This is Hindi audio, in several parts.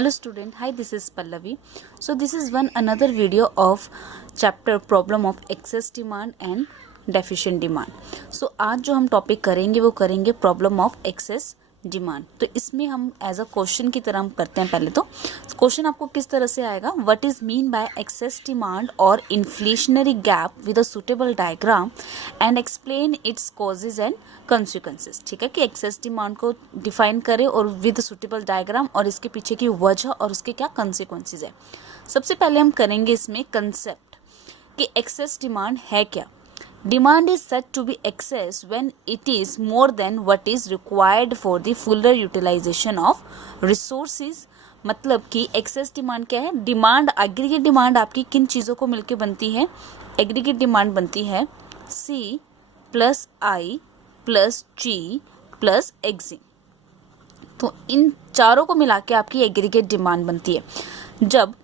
Hello student, hi, this is Pallavi. So this is one another video of chapter problem of excess demand and deficient demand. So आज जो हम टॉपिक करेंगे वो करेंगे प्रॉब्लम ऑफ एक्सेस डिमांड. तो इसमें हम एज अ क्वेश्चन की तरह हम करते हैं. पहले तो क्वेश्चन आपको किस तरह से आएगा, what is mean by excess demand और inflationary gap with a suitable diagram and explain its causes and consequences. ठीक है, कि एक्सेस डिमांड को डिफाइन करें और विद सुटेबल डायग्राम और इसके पीछे की वजह और उसके क्या कंसिक्वेंसेस है. सबसे पहले हम करेंगे इसमें कंसेप्ट कि एक्सेस डिमांड है क्या. Demand is said to be excess when it is more than what is required for the fuller utilization of resources. मतलब कि एक्सेस डिमांड क्या है. डिमांड, एग्रीगेट डिमांड आपकी किन चीज़ों को मिलके बनती है. एग्रीगेट डिमांड बनती है C plus I plus G plus X. तो इन चारों को मिला के आपकी एग्रीगेट डिमांड बनती है. जब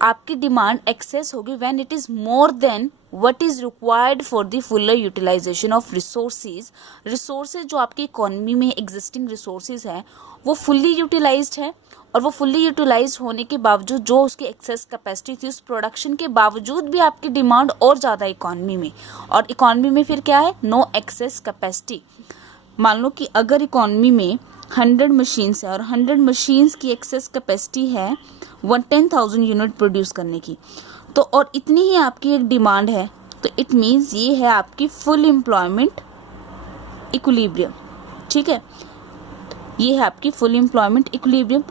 आपकी डिमांड एक्सेस होगी when it is more than what is required for the fuller utilisation of resources. Resources जो आपकी इकोनॉमी में एग्जिस्टिंग रिसोर्सेज हैं वो फुल्ली यूटिलाइज्ड है, और वो फुल्ली यूटिलाइज होने के बावजूद जो उसकी एक्सेस कैपेसिटी थी उस प्रोडक्शन के बावजूद भी आपकी डिमांड और ज़्यादा इकोनॉमी में. और इकोनॉमी में फिर क्या है, नो एक्सेस कैपेसिटी. मान लो कि अगर इकोनॉमी में 100 मशीन्स है और 100 मशीन्स की एक्सेस कैपेसिटी है 10,000 यूनिट प्रोड्यूस करने की, तो और इतनी ही आपकी एक डिमांड है, तो इट मीन्स ये है आपकी फुल एम्प्लॉयमेंट इक्विलिब्रियम. ठीक है, ये है आपकी फुल एम्प्लॉयमेंट इक्विलिब्रियम.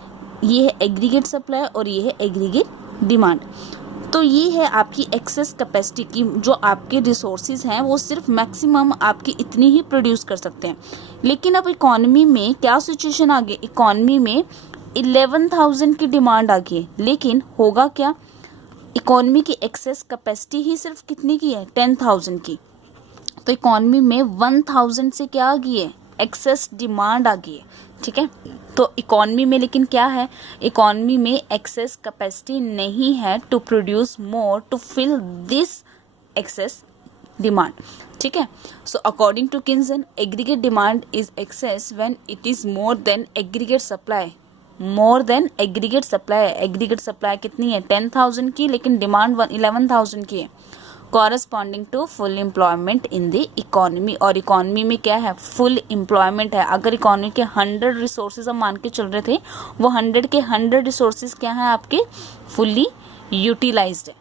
ये है एग्रीगेट सप्लाई और ये है एग्रीगेट डिमांड. तो ये है आपकी एक्सेस कैपेसिटी की, जो आपके रिसोर्सेज हैं वो सिर्फ मैक्सिमम आपकी इतनी ही प्रोड्यूस कर सकते हैं. लेकिन अब इकोनॉमी में क्या सिचुएशन आ गई, इकोनॉमी में 11,000 की डिमांड आ गई, लेकिन होगा क्या, इकोनॉमी की एक्सेस कैपेसिटी ही सिर्फ कितनी की है, 10,000 की. तो इकोनॉमी में 1,000 से क्या आ गई है, एक्सेस डिमांड आ गई है. ठीक है, तो इकोनॉमी में लेकिन क्या है, इकोनॉमी में एक्सेस कैपेसिटी नहीं है to produce more to fill this excess demand. ठीक है, so according to Keynesian aggregate demand is excess when it is more than aggregate supply. More than aggregate supply. Aggregate supply कितनी है, 10,000 की, लेकिन डिमांड 11,000 की है, corresponding to full employment in the economy. और इकोनॉमी में क्या है, फुल एम्प्लॉयमेंट है. अगर इकोनॉमी के 100 रिसोर्सेज हम मान के चल रहे थे, वो 100 के 100 रिसोर्सेज क्या है आपके, फुल्ली यूटिलाइज्ड है.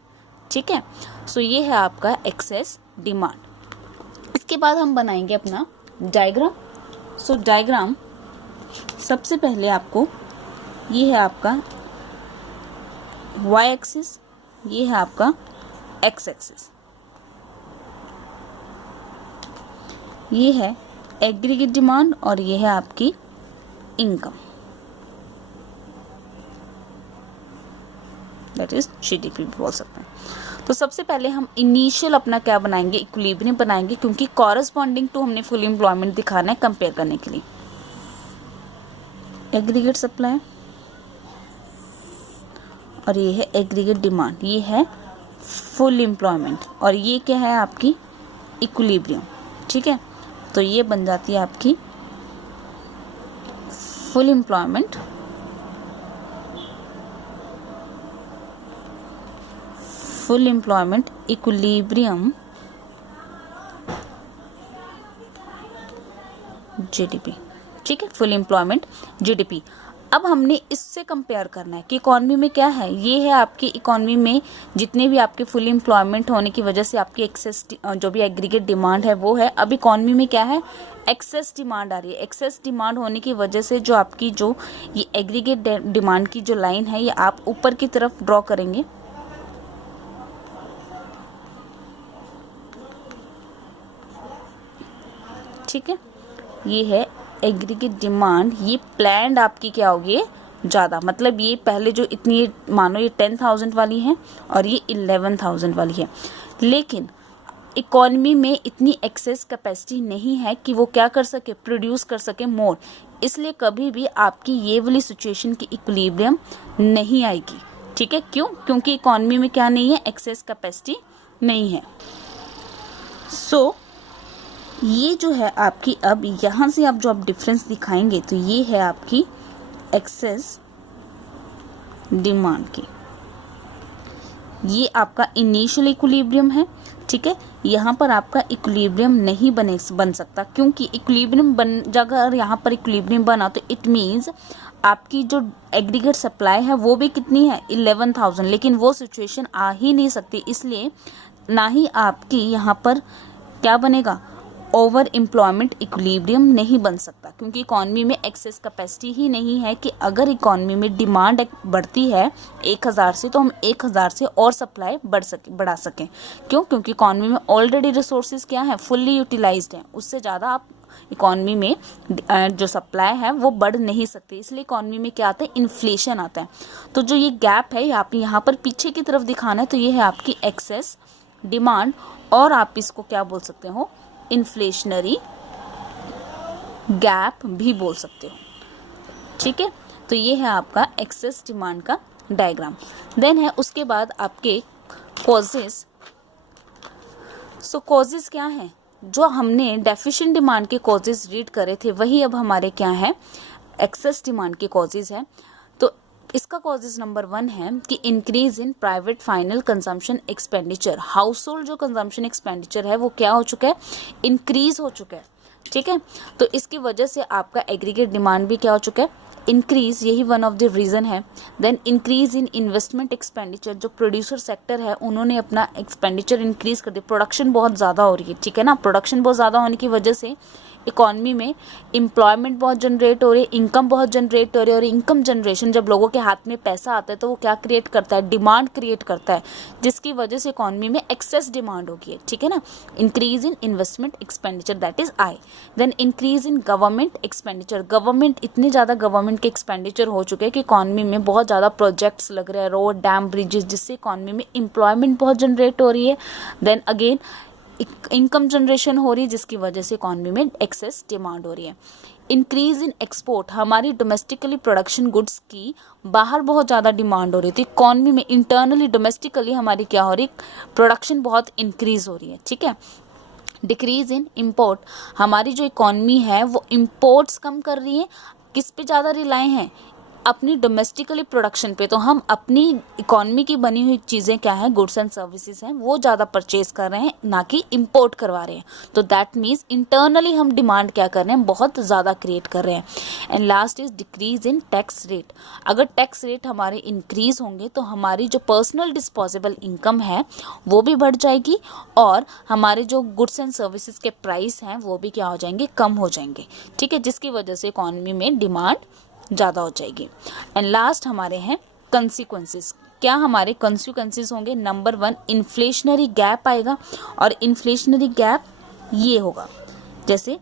ठीक है, सो ये है आपका एक्सेस डिमांड. इसके बाद हम बनाएंगे अपना डायग्राम. सो डायग्राम सबसे पहले आपको, ये है आपका y एक्सिस, ये है आपका x एक्सिस, ये है एग्रीगेट डिमांड और ये है आपकी इनकम, दैट इज GDP बोल सकते हैं. तो सबसे पहले हम इनिशियल अपना क्या बनाएंगे, इक्विलिब्रियम बनाएंगे, क्योंकि कॉरस्पॉन्डिंग टू हमने फुल एम्प्लॉयमेंट दिखाना है कंपेयर करने के लिए. एग्रीगेट सप्लाई और ये है एग्रीगेट डिमांड, ये है फुल एम्प्लॉयमेंट, और ये क्या है आपकी इक्विलिब्रियम. ठीक है, तो ये बन जाती है आपकी फुल एम्प्लॉयमेंट इक्विलिब्रियम GDP. ठीक है, फुल एम्प्लॉयमेंट GDP. अब हमने इससे कंपेयर करना है कि इकोनॉमी में क्या है. ये है आपकी इकोनॉमी में जितने भी आपके फुल एम्प्लॉयमेंट होने की वजह से आपकी एक्सेस जो भी एग्रीगेट डिमांड है वो है. अब इकोनॉमी में क्या है, एक्सेस डिमांड आ रही है. एक्सेस डिमांड होने की वजह से जो आपकी जो ये एग्रीगेट डिमांड की जो लाइन है ये आप ऊपर की तरफ ड्रॉ करेंगे. ठीक है, ये है एग्रीगेट डिमांड. ये प्लान्ड आपकी क्या होगी, ज़्यादा, मतलब ये पहले जो इतनी मानो ये 10,000 वाली है और ये 11,000 वाली है, लेकिन इकोनॉमी में इतनी एक्सेस कैपेसिटी नहीं है कि वो क्या कर सके, प्रोड्यूस कर सके मोर. इसलिए कभी भी आपकी ये वाली सिचुएशन की इक्विलिब्रियम नहीं आएगी. ठीक है, क्यों, क्योंकि इकोनॉमी में क्या नहीं है, एक्सेस कैपेसिटी नहीं है. सो ये जो है आपकी, अब यहाँ से आप जो आप डिफरेंस दिखाएंगे तो ये है आपकी एक्सेस डिमांड की। ये आपका इनिशियल इक्विलिब्रियम है, ठीक है। यहाँ पर आपका इक्विलिब्रियम नहीं बन सकता, क्योंकि इक्विलिब्रियम अगर यहाँ पर इक्विलिब्रियम बना तो इट मीन्स आपकी जो एग्रीगेट सप्लाई है वो भी कितनी है 11,000, लेकिन वो सिचुएशन आ ही नहीं सकती, इसलिए ना ही आपकी यहाँ पर क्या बनेगा, ओवर एम्प्लॉयमेंट इक्विलिब्रियम नहीं बन सकता, क्योंकि इकॉनमी में एक्सेस कैपेसिटी ही नहीं है कि अगर इकॉनमी में डिमांड बढ़ती है 1,000 से तो हम 1,000 से और सप्लाई बढ़ा सकें। क्यों? क्योंकि इकॉनमी में ऑलरेडी रिसोर्सेज क्या है, फुल्ली यूटिलाइज्ड हैं, उससे ज़्यादा आप इकॉनमी में जो सप्लाई है वो बढ़ नहीं सकती, इसलिए इकॉनमी में क्या आता है, इन्फ्लेशन आता है। तो जो ये गैप है आप यहाँ पर पीछे की तरफ दिखाना है, तो ये है आपकी एक्सेस डिमांड, और आप इसको क्या बोल सकते हो, इन्फ्लेशनरी गैप भी बोल सकते हो, ठीक है। तो ये है आपका एक्सेस डिमांड का डायग्राम। देन है उसके बाद आपके कॉजेस। सो कॉजेस क्या है, जो हमने डेफिशिएंट डिमांड के कॉजेस रीड करे थे वही अब हमारे क्या है, एक्सेस डिमांड के कॉजेस है। तो इसका कॉजेज नंबर 1 है कि increase in private final consumption expenditure. House hold जो कंजम्पशन एक्सपेंडिचर है वो क्या हो चुका है, इंक्रीज हो चुका है, ठीक है। तो इसकी वजह से आपका एग्रीगेट डिमांड भी क्या हो चुका है, इंक्रीज, यही वन ऑफ द रीज़न है। Then increase in investment expenditure, जो प्रोड्यूसर सेक्टर है उन्होंने अपना एक्सपेंडिचर इंक्रीज कर दिया, प्रोडक्शन बहुत ज़्यादा हो रही है, ठीक है ना। प्रोडक्शन बहुत ज़्यादा होने की वजह से इकॉनमी में एम्प्लॉयमेंट बहुत जनरेट हो रही है, इनकम बहुत जनरेट हो रही है, और इनकम जनरेशन जब लोगों के हाथ में पैसा आता है तो वो क्या क्रिएट करता है, डिमांड क्रिएट करता है, जिसकी वजह से इकॉनमी में एक्सेस डिमांड होगी, ठीक है ना। Increase in investment expenditure, that is I. Then increase in government expenditure, government इतने ज़्यादा गवर्नमेंट के एक्सपेंडिचर हो चुके हैं कि इकॉनमी में बहुत ज़्यादा प्रोजेक्ट्स लग रहे हैं, रोड, डैम, ब्रिजेस, जिससे इकॉनमी में एम्प्लॉयमेंट बहुत जनरेट हो रही है। देन अगेन इनकम जनरेशन हो रही है, जिसकी वजह से इकॉनमी में एक्सेस डिमांड हो रही है। इंक्रीज इन एक्सपोर्ट, हमारी डोमेस्टिकली प्रोडक्शन गुड्स की बाहर बहुत ज़्यादा डिमांड हो रही थी, इकॉनमी में इंटरनली डोमेस्टिकली हमारी क्या हो रही, प्रोडक्शन बहुत इंक्रीज हो रही है, ठीक है। डिक्रीज इन इम्पोर्ट, हमारी जो इकॉनमी है वो इम्पोर्ट्स कम कर रही है, किस पे ज़्यादा रिलाय हैं, अपनी डोमेस्टिकली प्रोडक्शन पे। तो हम अपनी इकॉनमी की बनी हुई चीज़ें क्या है, गुड्स एंड सर्विसेज हैं, वो ज़्यादा परचेज कर रहे हैं, ना कि इंपोर्ट करवा रहे हैं। तो दैट मीन्स इंटरनली हम डिमांड क्या कर रहे हैं, बहुत ज़्यादा क्रिएट कर रहे हैं। And last is decrease in tax rate, अगर टैक्स रेट हमारे इंक्रीज होंगे तो हमारी जो पर्सनल डिस्पोजेबल इनकम है वो भी बढ़ जाएगी, और हमारे जो गुड्स एंड सर्विसेज के प्राइस हैं वो भी क्या हो जाएंगे, कम हो जाएंगे, ठीक है, जिसकी वजह से इकॉनमी में डिमांड ज़्यादा हो जाएगी। एंड लास्ट हमारे हैं कंसिक्वेंसेस, क्या हमारे कंसिक्वेंसेस होंगे, नंबर 1 इन्फ्लेशनरी गैप आएगा, और इन्फ्लेशनरी गैप ये होगा, जैसे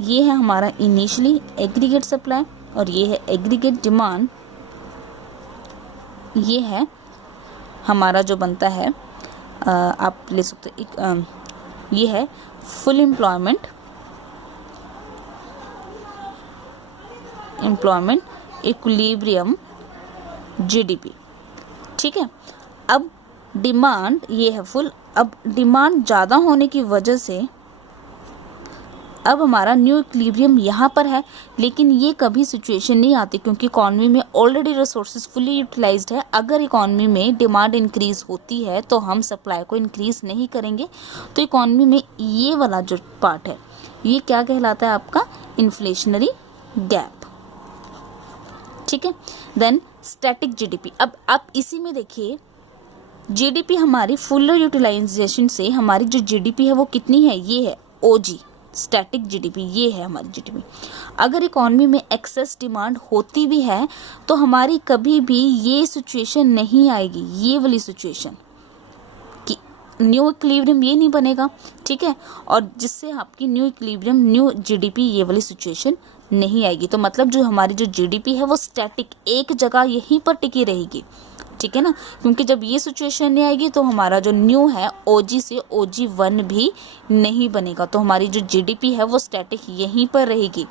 ये है हमारा इनिशियली एग्रीगेट सप्लाई और ये है एग्रीगेट डिमांड, ये है हमारा जो बनता है आप ले सकते ये है फुल एम्प्लॉयमेंट इक्विलिब्रियम जीडीपी, ठीक है। अब डिमांड ये है फुल, अब डिमांड ज़्यादा होने की वजह से अब हमारा न्यू इक्विलिब्रियम यहाँ पर है, लेकिन ये कभी सिचुएशन नहीं आती क्योंकि इकॉनमी में ऑलरेडी रिसोर्सेज फुली यूटिलाइज्ड है। अगर इकॉनमी में डिमांड इंक्रीज होती है तो हम सप्लाई को इंक्रीज नहीं करेंगे, तो इकॉनमी में ये वाला जो पार्ट है ये क्या कहलाता है, आपका इन्फ्लेशनरी गैप, ठीक है। देन स्टैटिक जीडीपी, अब आप इसी में देखिए जीडीपी हमारी फुल यूटिलाइजेशन से हमारी जो जीडीपी है वो कितनी है, ये है ओजी स्टैटिक जीडीपी, ये है हमारी जीडीपी। अगर इकॉनमी में एक्सेस डिमांड होती भी है तो हमारी कभी भी ये सिचुएशन नहीं आएगी, ये वाली सिचुएशन कि न्यू इक्विलिब्रियम ये नहीं बनेगा, ठीक है, और जिससे आपकी न्यू इक्विलिब्रियम न्यू जीडीपी ये वाली सिचुएशन नहीं आएगी। तो मतलब जो हमारी जो जीडीपी है वो स्टैटिक एक जगह यहीं पर टिकी रहेगी, ठीक है ना, क्योंकि जब ये सिचुएशन नहीं आएगी तो हमारा जो न्यू है ओजी से OG1 भी नहीं बनेगा, तो हमारी जो जीडीपी है वो स्टैटिक यहीं पर रहेगी।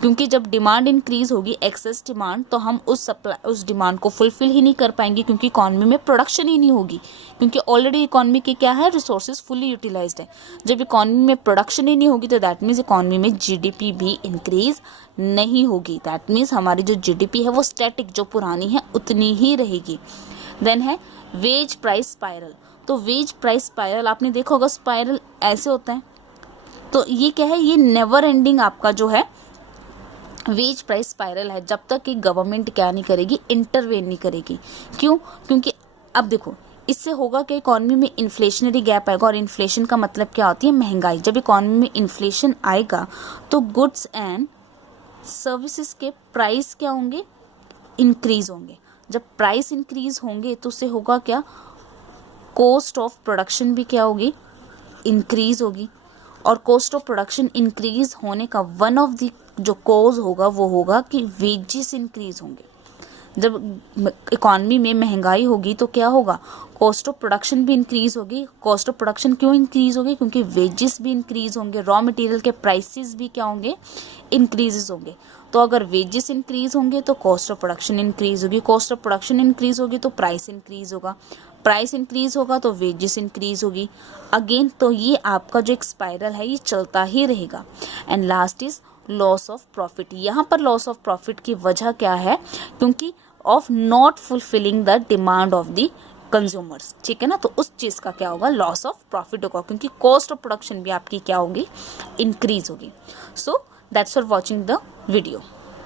क्योंकि जब डिमांड इंक्रीज होगी, एक्सेस डिमांड, तो हम उस डिमांड को फुलफिल ही नहीं कर पाएंगे क्योंकि इकॉनमी में प्रोडक्शन ही नहीं होगी, क्योंकि ऑलरेडी इकॉनमी की क्या है, रिसोर्सेज फुली यूटिलाइज्ड है। जब इकॉनमी में प्रोडक्शन ही नहीं होगी तो दैट मीन्स इकॉनमी में जीडीपी भी इंक्रीज नहीं होगी। दैट मीन्स हमारी जो जीडीपी है वो स्टैटिक, जो पुरानी है उतनी ही रहेगी। देन है वेज प्राइस स्पाइरल। तो वेज प्राइस स्पाइरल आपने देखा होगा, स्पाइरल ऐसे होता है। तो ये क्या है, ये नेवर एंडिंग आपका जो है वेज प्राइस स्पाइरल है, जब तक कि गवर्नमेंट क्या नहीं करेगी, इंटरवेन नहीं करेगी। क्यों? क्योंकि अब देखो इससे होगा कि इकॉनमी में इन्फ्लेशनरी गैप आएगा, और इन्फ्लेशन का मतलब क्या होती है, महंगाई। जब इकॉनमी में इन्फ्लेशन आएगा तो गुड्स एंड सर्विसेज के प्राइस क्या होंगे, इंक्रीज होंगे। जब प्राइस इंक्रीज होंगे तो उससे होगा क्या, कॉस्ट ऑफ प्रोडक्शन भी क्या होगी, इंक्रीज होगी। और कॉस्ट ऑफ प्रोडक्शन इंक्रीज होने का वन ऑफ द जो कॉज होगा वो होगा कि वेजेस इंक्रीज होंगे। जब इकॉनमी में महंगाई होगी तो क्या होगा, कॉस्ट ऑफ प्रोडक्शन भी इंक्रीज होगी। कॉस्ट ऑफ प्रोडक्शन क्यों इंक्रीज होगी, क्योंकि वेजेस भी इंक्रीज होंगे, रॉ मटेरियल के प्राइसेस भी क्या होंगे, इंक्रीजेस होंगे। तो अगर वेजेस इंक्रीज होंगे तो कॉस्ट ऑफ प्रोडक्शन इंक्रीज होगी, कॉस्ट ऑफ प्रोडक्शन इंक्रीज होगी तो प्राइस इंक्रीज होगा, प्राइस इंक्रीज होगा तो वेजेस इंक्रीज होगी अगेन। तो ये आपका जो एक स्पाइरल है ये चलता ही रहेगा। And last is loss of profit. यहाँ पर लॉस ऑफ प्रॉफिट की वजह क्या है, क्योंकि of not fulfilling the demand of the consumers, ठीक है ना। तो उस चीज़ का क्या होगा, लॉस ऑफ प्रॉफिट होगा, क्योंकि कॉस्ट ऑफ प्रोडक्शन भी आपकी क्या होगी, इंक्रीज होगी। So that's for watching the video.